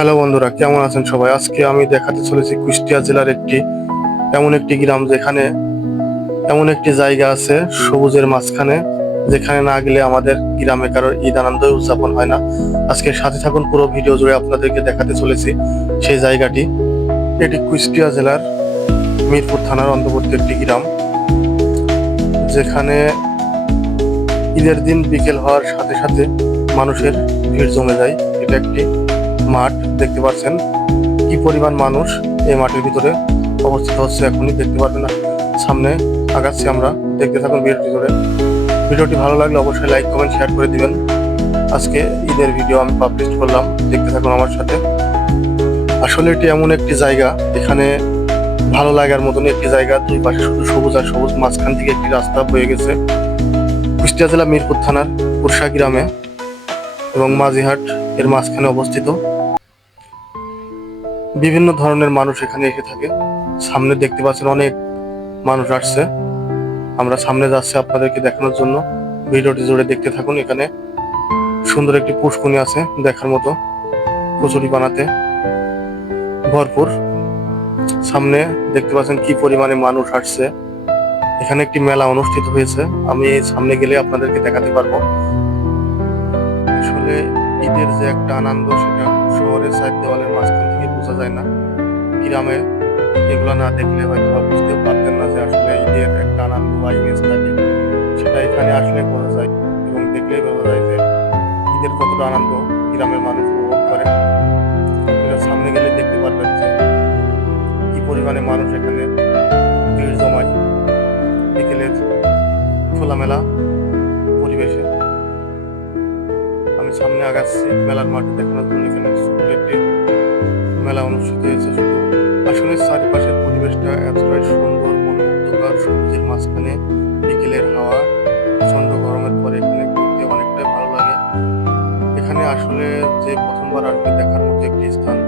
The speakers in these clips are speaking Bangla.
হ্যালো বন্ধুরা, কেমন আছেন সবাই? আজকে আমি দেখাতে চলেছি কুষ্টিয়া জেলার এমন একটি গ্রাম, যেখানে এমন একটি জায়গা আছে সবুজের মাঝখানে, যেখানে না গেলে আমাদের গ্রামে কারোর ঈদ আনন্দ উদযাপন হয় না। আজকে সাথে থাকুন, পুরো ভিডিও জুড়ে আপনাদেরকে দেখাতে চলেছি সেই জায়গাটি। এটি কুষ্টিয়া জেলার মিরপুর থানার অন্তর্গত একটি গ্রাম, যেখানে ঈদের দিন বিকেল হওয়ার সাথে সাথে মানুষের ভিড় জমে যায়। এটা একটি মাঠ, দেখতে পাচ্ছেন কি পরিমাণ মানুষ এই মাঠের ভিতরে অবস্থিত হচ্ছে, এখনই দেখতে পারবেন না। সামনে আগাচ্ছি আমরা, দেখতে থাকুন ভিডিওটি ধরে। ভিডিওটি ভালো লাগলে অবশ্যই লাইক কমেন্ট শেয়ার করে দিবেন। আজকে ঈদের ভিডিও আমি পাবলিশ করলাম, দেখতে থাকুন আমার সাথে। আসলে এটি এমন একটি জায়গা, এখানে ভালো লাগার মতন একটি জায়গা। দুই পাশে শুধু সবুজ আর সবুজ, মাঝখান থেকে একটি রাস্তা বয়ে গেছে কুষ্টিয়া জেলা মিরপুর থানার পুরসা গ্রামে এবং মাঝিহাট এর মাঝখানে অবস্থিত। বিভিন্ন ধরনের মানুষ এখানে এসে থাকে। সামনে দেখতে পাচ্ছেন অনেক মানুষ আসছে, আমরা সামনে যাচ্ছি আপনাদেরকে দেখানোর জন্য। ভিডিওটি জুড়ে দেখতে থাকুন। এখানে সুন্দর একটি পুষ্কুনি আছে দেখার মতো, কচুরি বানাতে ভরপুর। সামনে দেখতে পাচ্ছেন কি পরিমাণে মানুষ আসছে। এখানে একটি মেলা অনুষ্ঠিত হয়েছে, আমি সামনে গেলে আপনাদেরকে দেখাতে পারবো। আসলে ঈদের যে একটা আনন্দ, সেটা শহরের চার দেওয়ালের মাঝখান থেকে বোঝা যায় না। গ্রামে এগুলো না দেখলে হয়তো বুঝতে পারতেন না যে আসলে ঈদের একটা আনন্দ বা ইমেজ থাকে, সেটা এখানে আসলে বোঝা যায় এবং দেখলেই বোঝা যায় যে ঈদের কতটা আনন্দ গ্রামের মানুষ উপভোগ করে। সামনে গেলে দেখতে পারবেন যে কি পরিমাণে মানুষ এখানে ভিড় জমায় বিকেলের খোলামেলা পরিবেশে। আমি সামনে আগাচ্ছি মেলার মাঠে দেখানোর জন্য। এখানে ছোট্ট একটি মেলা অনুষ্ঠিত হয়েছে। শুধু আসলে চারিপাশের পরিবেশটা এতটাই সুন্দর, মনোমুগ্ধকর। সবুজের মাঝখানে বিকেলের হাওয়া, প্রচন্ড গরমের পরে এখানে ঘুরতে অনেকটাই ভালো লাগে। এখানে আসলে যে প্রথমবার আসবে দেখার মতো একটি স্থান।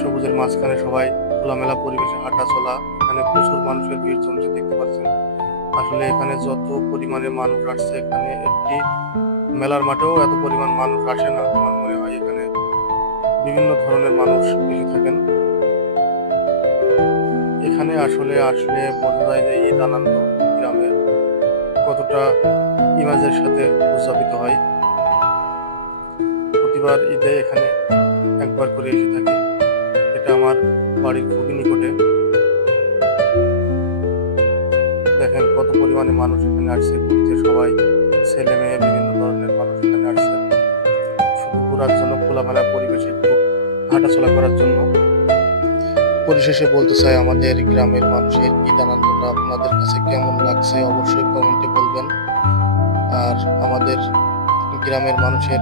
সবুজের মাঝখানে সবাই খোলামেলা পরিবেশে হাঁটা চলা, এখানে প্রচুর মানুষের ভিড় জমছে, দেখতে পাচ্ছেন। আসলে এখানে যত পরিমাণে মানুষ আসছে, এখানে একটি মেলার মাঠেও এত পরিমাণ মানুষ আসে না আমার মনে হয়। এখানে বিভিন্ন ধরনের মানুষ বেশি থাকেন। এখানে আসলে আসলে বোঝা যায় যে ঈদ আনন্দ গ্রামে কতটা ইমাজের সাথে উদযাপিত হয়। প্রতিবার ঈদে এখানে একবার করে এসে থাকি। এটা আমার বাড়ির খুবই নিকটে। দেখেন কত পরিমাণে মানুষ এখানে আসছে ঘুরতে, সবাই ছেলে মেয়ে বিভিন্ন ধরনের মানুষ এখানে আসছে শুধু ঘোরার জন্য, খোলামেলা পরিবেশে একটু হাঁটাচলা করার জন্য। পরিশেষে বলতে চাই, আমাদের গ্রামের মানুষের ঈদ আনন্দটা আপনাদের কাছে কেমন লাগছে অবশ্যই কমেন্টে বলবেন। আর আমাদের গ্রামের মানুষের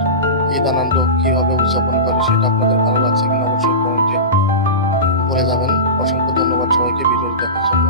ঈদ আনন্দ কিভাবে উদযাপন করে সেটা আপনাদের ভালো লাগছে কিনা অবশ্যই কমেন্টে বলে যাবেন। অসংখ্য ধন্যবাদ সবাইকে ভিডিওটি দেখার জন্য।